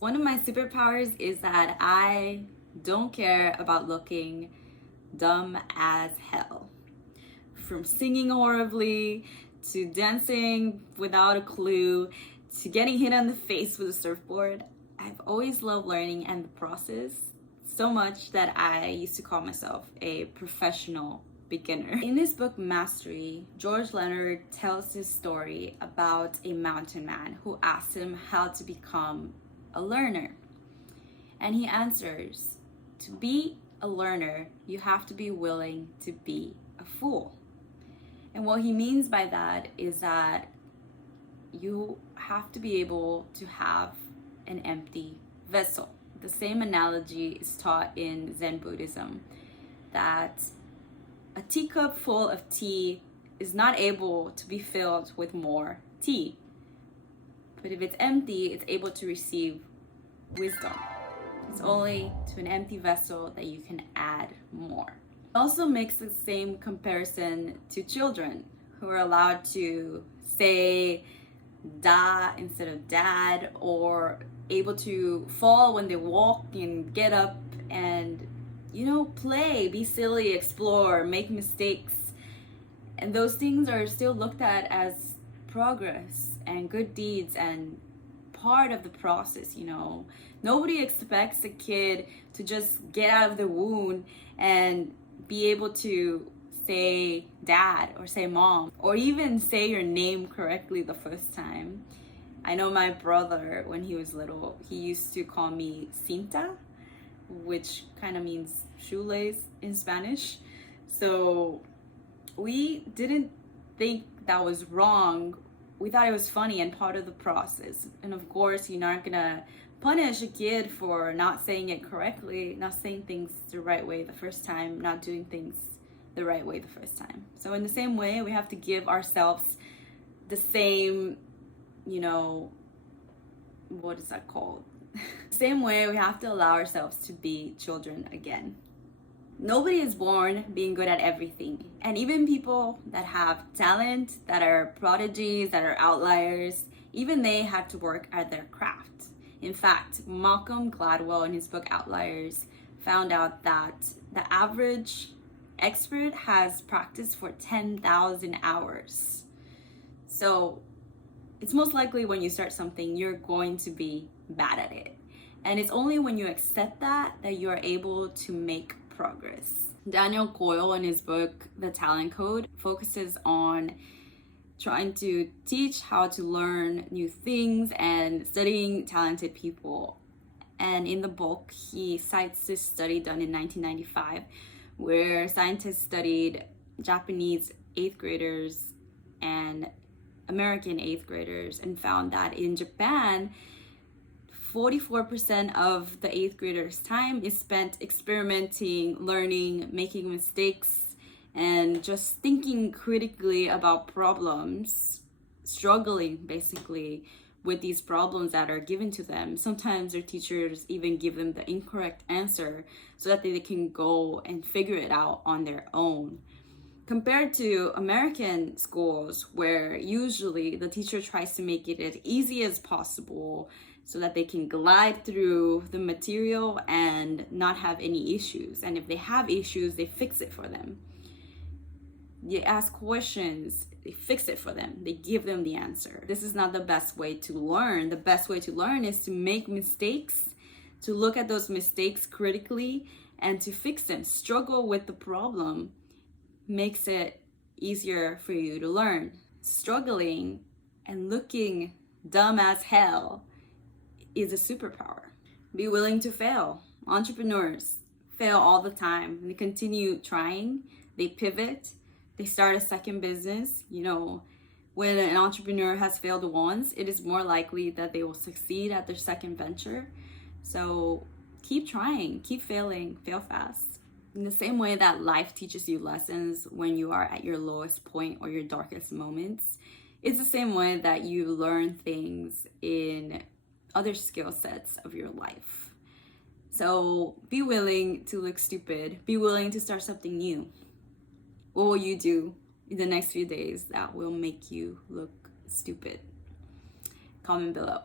One of my superpowers is that I don't care about looking dumb as hell. From singing horribly to dancing without a clue to getting hit on the face with a surfboard, I've always loved learning and the process so much that I used to call myself a professional beginner. In his book Mastery, George Leonard tells his story about a mountain man who asked him how to become a learner. And he answers, to be a learner, you have to be willing to be a fool. And what he means by that is that you have to be able to have an empty vessel. The same analogy is taught in Zen Buddhism, that a teacup full of tea is not able to be filled with more tea. But if it's empty, it's able to receive wisdom. It's only to an empty vessel that you can add more. It also makes the same comparison to children who are allowed to say da instead of dad, or able to fall when they walk and get up and, play, be silly, explore, make mistakes. And those things are still looked at as progress and good deeds and part of the process. Nobody expects a kid to just get out of the womb and be able to say dad or say mom or even say your name correctly the first time. I know my brother, when he was little, he used to call me Cinta, which kind of means shoelace in Spanish. So we didn't think that was wrong. We thought it was funny and part of the process. And of course, you're not gonna punish a kid for not saying it correctly, not saying things the right way the first time, not doing things the right way the first time. So in the same way, we have to give ourselves the same, what is that called? Same way, we have to allow ourselves to be children again. Nobody is born being good at everything. And even people that have talent, that are prodigies, that are outliers, even they have to work at their craft. In fact, Malcolm Gladwell in his book Outliers found out that the average expert has practiced for 10,000 hours. So it's most likely when you start something, you're going to be bad at it. And it's only when you accept that you're able to make progress. Daniel Coyle in his book, The Talent Code, focuses on trying to teach how to learn new things and studying talented people. And in the book, he cites this study done in 1995 where scientists studied Japanese 8th graders and American 8th graders and found that in Japan, 44% of the 8th graders' time is spent experimenting, learning, making mistakes, and just thinking critically about problems, struggling basically with these problems that are given to them. Sometimes their teachers even give them the incorrect answer so that they can go and figure it out on their own. Compared to American schools, where usually the teacher tries to make it as easy as possible so that they can glide through the material and not have any issues. And if they have issues, they fix it for them. You ask questions, they fix it for them. They give them the answer. This is not the best way to learn. The best way to learn is to make mistakes, to look at those mistakes critically, and to fix them. Struggle with the problem makes it easier for you to learn. Struggling and looking dumb as hell is a superpower. Be willing to fail. Entrepreneurs fail all the time. They continue trying, they pivot, they start a second business. When an entrepreneur has failed once, it is more likely that they will succeed at their second venture. So keep trying, keep failing, fail fast. In the same way that life teaches you lessons when you are at your lowest point or your darkest moments, it's the same way that you learn things in other skill sets of your life. So be willing to look stupid. Be willing to start something new. What will you do in the next few days that will make you look stupid? Comment below.